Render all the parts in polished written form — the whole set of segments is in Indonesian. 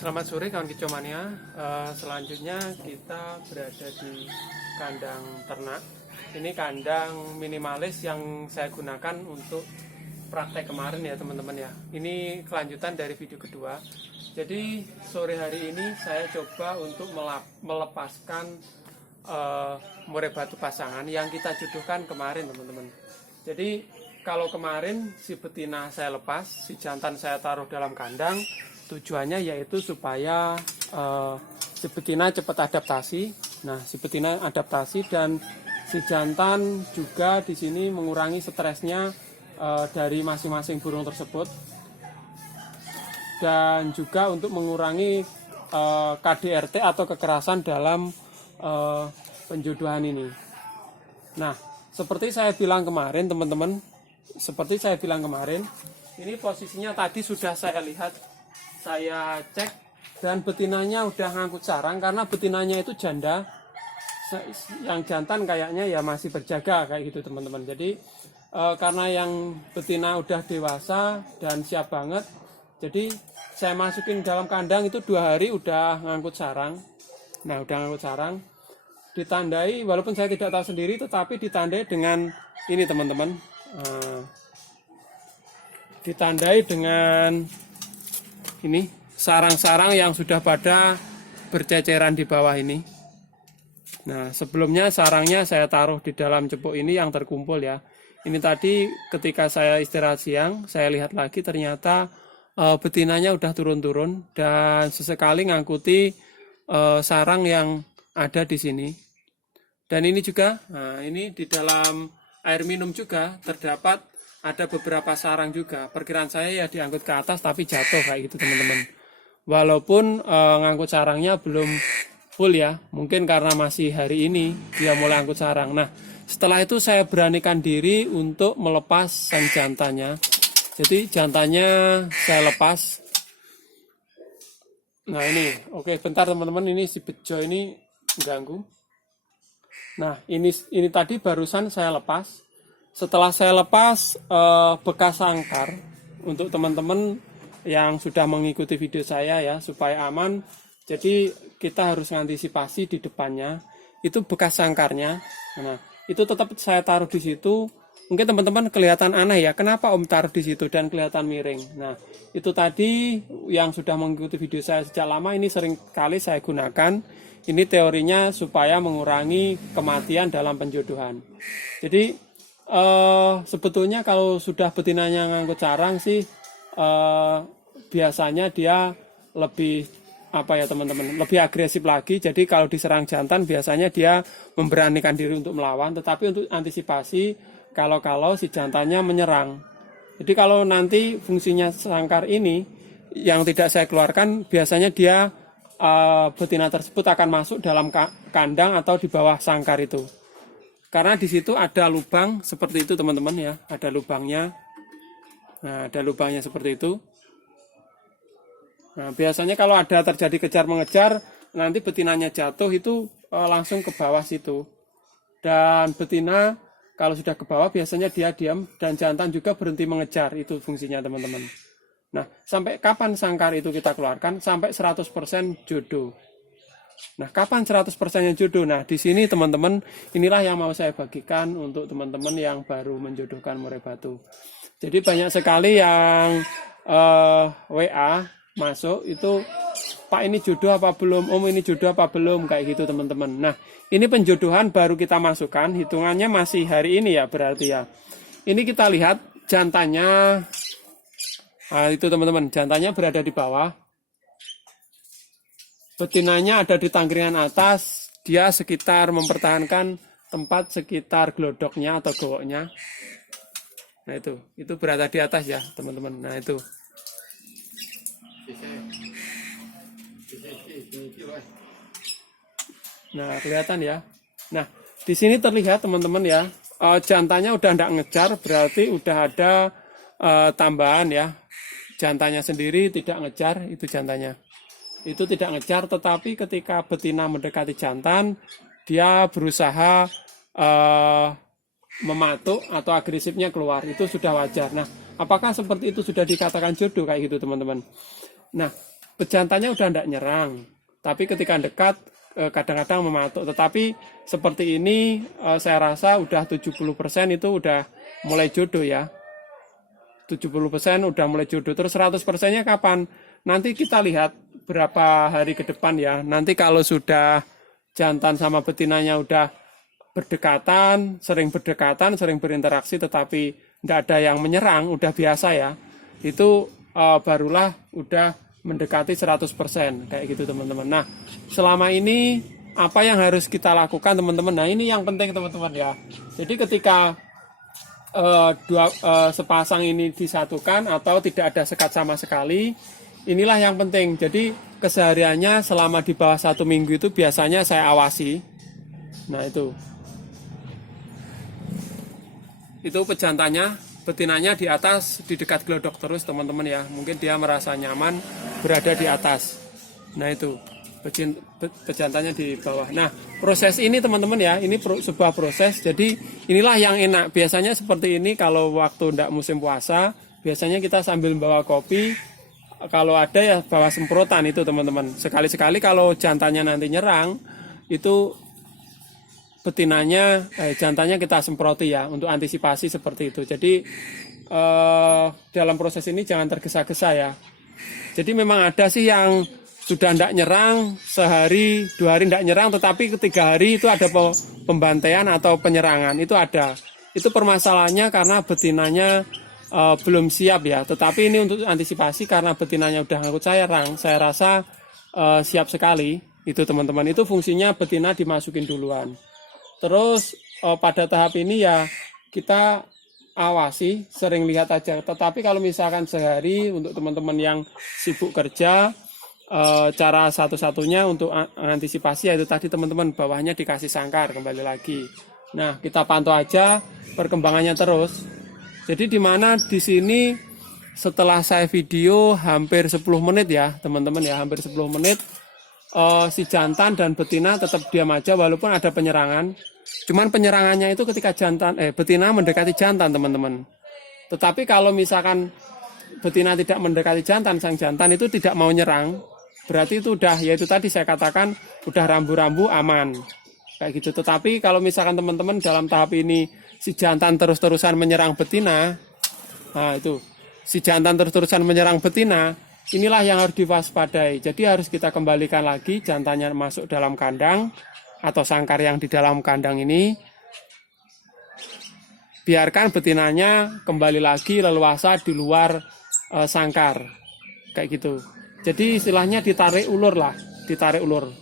Selamat sore kawan kicomania. Selanjutnya kita berada di kandang ternak. Ini kandang minimalis yang saya gunakan untuk praktek kemarin ya teman-teman ya. Ini kelanjutan dari video kedua. Jadi sore hari ini saya coba untuk melepaskan murai batu pasangan yang kita jodohkan kemarin teman-teman. Jadi kalau kemarin si betina saya lepas, si jantan saya taruh dalam kandang. Tujuannya yaitu supaya si betina cepat adaptasi. Nah, si betina adaptasi dan si jantan juga di sini mengurangi stresnya dari masing-masing burung tersebut. Dan juga untuk mengurangi KDRT atau kekerasan dalam penjodohan ini. Nah, seperti saya bilang kemarin teman-teman, ini posisinya tadi sudah saya lihat, saya cek dan betinanya udah ngangkut sarang karena betinanya itu janda, yang jantan kayaknya ya masih berjaga kayak gitu teman-teman. Jadi karena yang betina udah dewasa dan siap banget, jadi saya masukin dalam kandang itu 2 hari udah ngangkut sarang. Nah udah ngangkut sarang, ditandai walaupun saya tidak tahu sendiri, tetapi ditandai dengan ini teman-teman, ditandai dengan ini sarang-sarang yang sudah pada berceceran di bawah ini. Nah sebelumnya sarangnya saya taruh di dalam cepuk ini yang terkumpul ya. Ini tadi ketika saya istirahat siang, saya lihat lagi ternyata betinanya udah turun-turun dan sesekali ngangkuti sarang yang ada di sini. Dan ini juga, nah ini di dalam air minum juga terdapat ada beberapa sarang juga. Perkiraan saya ya diangkut ke atas tapi jatuh kayak gitu teman-teman. Walaupun ngangkut sarangnya belum full ya, mungkin karena masih hari ini dia mulai angkut sarang. Nah setelah itu saya beranikan diri untuk melepas sang jantannya. Jadi jantannya saya lepas. Nah ini, oke bentar teman-teman, ini si bejo ini mengganggu. Nah ini tadi barusan saya lepas. Setelah saya lepas bekas sangkar, untuk teman-teman yang sudah mengikuti video saya ya supaya aman, jadi kita harus mengantisipasi di depannya itu bekas sangkarnya. Nah itu tetap saya taruh di situ. Mungkin teman-teman kelihatan aneh ya, kenapa Om taruh di situ dan kelihatan miring. Nah itu tadi yang sudah mengikuti video saya sejak lama, ini sering kali saya gunakan. Ini teorinya supaya mengurangi kematian dalam penjodohan. Jadi sebetulnya kalau sudah betinanya ngangkut sarang sih biasanya dia lebih teman-teman, lebih agresif lagi. Jadi kalau diserang jantan biasanya dia memberanikan diri untuk melawan, tetapi untuk antisipasi kalau si jantannya menyerang. Jadi kalau nanti fungsinya sangkar ini yang tidak saya keluarkan, biasanya dia betina tersebut akan masuk dalam kandang atau di bawah sangkar itu. Karena di situ ada lubang seperti itu teman-teman ya, ada lubangnya. Nah, ada lubangnya seperti itu. Nah, biasanya kalau ada terjadi kejar mengejar, nanti betinanya jatuh itu langsung ke bawah situ. Dan betina kalau sudah ke bawah biasanya dia diam dan jantan juga berhenti mengejar, itu fungsinya teman-teman. Nah, sampai kapan sangkar itu kita keluarkan? Sampai 100% jodoh. Nah, kapan 100%-nya jodoh? Nah, di sini teman-teman, inilah yang mau saya bagikan untuk teman-teman yang baru menjodohkan murai batu. Jadi banyak sekali yang WA masuk itu, Pak ini jodoh apa belum? Om ini jodoh apa belum? Kayak gitu teman-teman. Nah, ini penjodohan baru kita masukkan, hitungannya masih hari ini ya berarti ya. Ini kita lihat jantannya, itu teman-teman, jantannya berada di bawah. Betinanya ada di tangkringan atas, dia sekitar mempertahankan tempat sekitar glodoknya atau gowoknya. Nah itu berada di atas ya teman-teman. Nah itu. Nah kelihatan ya. Nah di sini terlihat teman-teman ya, jantannya udah tidak ngejar, berarti udah ada tambahan ya. Jantannya sendiri tidak ngejar, itu jantannya. Itu tidak ngejar, tetapi ketika betina mendekati jantan, dia berusaha mematuk atau agresifnya keluar, itu sudah wajar. Nah, apakah seperti itu sudah dikatakan jodoh kayak gitu teman-teman? Nah, bejantannya udah tidak nyerang, tapi ketika dekat kadang-kadang mematuk. Tetapi seperti ini saya rasa udah 70% itu udah mulai jodoh ya. 70% udah mulai jodoh. Terus 100%-nya kapan? Nanti kita lihat berapa hari ke depan ya. Nanti kalau sudah jantan sama betinanya udah berdekatan, sering berinteraksi, tetapi tidak ada yang menyerang, udah biasa ya. Itu barulah udah mendekati 100%, kayak gitu teman-teman. Nah, selama ini apa yang harus kita lakukan teman-teman? Nah, ini yang penting teman-teman ya. Jadi ketika sepasang ini disatukan atau tidak ada sekat sama sekali, inilah yang penting. Jadi kesehariannya selama di bawah 1 minggu itu biasanya saya awasi. Nah, itu pejantannya, betinanya di atas, di dekat gelodok terus teman-teman ya. Mungkin dia merasa nyaman berada di atas. Nah, itu pejantannya di bawah. Nah, proses ini teman-teman ya, ini sebuah proses. Jadi inilah yang enak. Biasanya seperti ini kalau waktu tidak musim puasa, biasanya kita sambil bawa kopi. Kalau ada ya bawa semprotan itu teman-teman. Sekali-sekali kalau jantannya nanti nyerang, itu betinanya, jantannya kita semproti ya, untuk antisipasi seperti itu. Jadi dalam proses ini jangan tergesa-gesa ya. Jadi memang ada sih yang sudah tidak nyerang, sehari, 2 hari tidak nyerang, tetapi 3 hari itu ada pembantaian atau penyerangan, itu ada. Itu permasalahannya karena betinanya belum siap ya. Tetapi ini untuk antisipasi karena betinanya udah ngikut saya rasa siap sekali. Itu teman-teman, itu fungsinya betina dimasukin duluan. Terus pada tahap ini ya kita awasi, sering lihat aja. Tetapi kalau misalkan sehari untuk teman-teman yang sibuk kerja, cara satu-satunya untuk mengantisipasi yaitu tadi teman-teman, bawahnya dikasih sangkar kembali lagi. Nah, kita pantau aja perkembangannya terus. Jadi di mana di sini setelah saya video hampir 10 menit ya teman-teman ya, hampir 10 menit si jantan dan betina tetap diam aja walaupun ada penyerangan. Cuman penyerangannya itu ketika betina mendekati jantan teman-teman. Tetapi kalau misalkan betina tidak mendekati jantan, sang jantan itu tidak mau nyerang, berarti itu udah, yaitu tadi saya katakan udah rambu-rambu aman kayak gitu. Tetapi kalau misalkan teman-teman dalam tahap ini si jantan terus-terusan menyerang betina, nah itu si jantan terus-terusan menyerang betina, inilah yang harus diwaspadai. Jadi harus kita kembalikan lagi jantannya masuk dalam kandang atau sangkar yang di dalam kandang ini. Biarkan betinanya kembali lagi leluasa di luar sangkar. Kayak gitu. Jadi istilahnya ditarik ulur lah, ditarik ulur.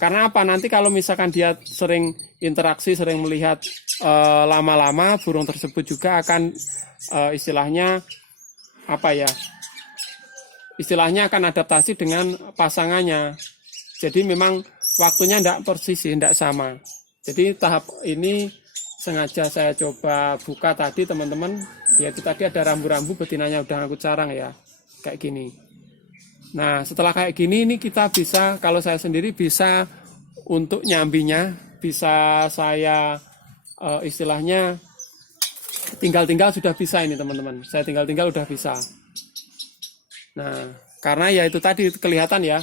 Karena apa? Nanti kalau misalkan dia sering interaksi, sering melihat lama-lama, burung tersebut juga akan istilahnya apa ya? Istilahnya akan adaptasi dengan pasangannya. Jadi memang waktunya tidak persis, tidak sama. Jadi tahap ini sengaja saya coba buka tadi teman-teman. Yaitu tadi ada rambu-rambu betinanya udah ngangkut sarang ya. Kayak gini. Nah setelah kayak gini ini kita bisa, kalau saya sendiri bisa untuk nyambinya, bisa saya istilahnya tinggal-tinggal sudah bisa ini teman-teman. Saya tinggal-tinggal udah bisa. Nah karena ya itu tadi kelihatan ya.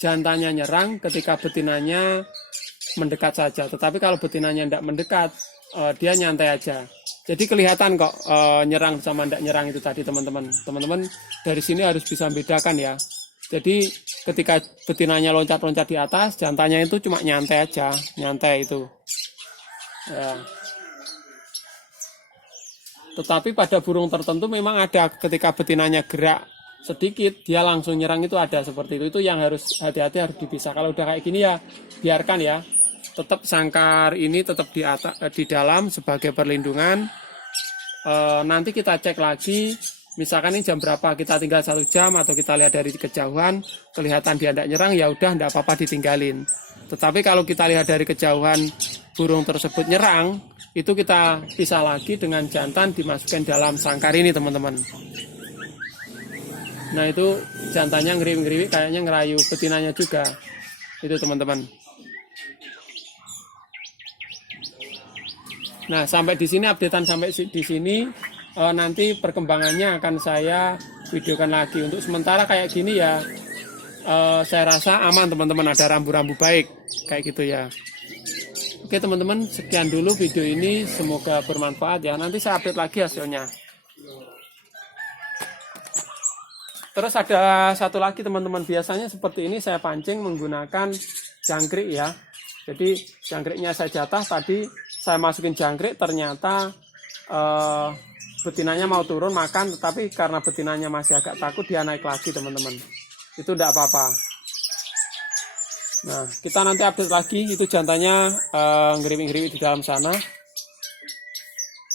Jantannya nyerang ketika betinanya mendekat saja. Tetapi kalau betinanya tidak mendekat, dia nyantai aja. Jadi kelihatan kok nyerang sama tidak nyerang itu tadi teman-teman. Teman-teman dari sini harus bisa membedakan ya. Jadi ketika betinanya loncat-loncat di atas, jantannya itu cuma nyantai aja. Nyantai itu. Ya. Tetapi pada burung tertentu memang ada ketika betinanya gerak sedikit dia langsung nyerang, itu ada seperti itu yang harus hati-hati, harus dipisah. Kalau udah kayak gini ya biarkan ya, tetap sangkar ini tetap di atas, di dalam sebagai perlindungan. Nanti kita cek lagi misalkan ini jam berapa, kita tinggal 1 jam atau kita lihat dari kejauhan kelihatan dia tidak nyerang, ya udah tidak apa-apa ditinggalin. Tetapi kalau kita lihat dari kejauhan burung tersebut nyerang, itu kita pisah lagi dengan jantan dimasukkan dalam sangkar ini teman-teman. Nah itu jantannya ngeriwik-ngeriwik kayaknya ngerayu betinanya juga. Itu teman-teman. Nah sampai di sini updatean sampai di sini. Nanti perkembangannya akan saya videokan lagi. Untuk sementara kayak gini ya, saya rasa aman teman-teman, ada rambu-rambu baik kayak gitu ya. Oke teman-teman, sekian dulu video ini, semoga bermanfaat ya. Nanti saya update lagi hasilnya. Terus ada satu lagi teman-teman, biasanya seperti ini saya pancing menggunakan jangkrik ya. Jadi jangkriknya saya jatah, tadi saya masukin jangkrik, ternyata betinanya mau turun makan, tetapi karena betinanya masih agak takut, dia naik lagi teman-teman. Itu tidak apa-apa. Nah, kita nanti update lagi, itu jantannya ngeriwik-ngeriwik di dalam sana.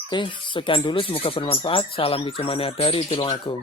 Oke, sekian dulu, semoga bermanfaat. Salam Kicau Mania dari Tulungagung.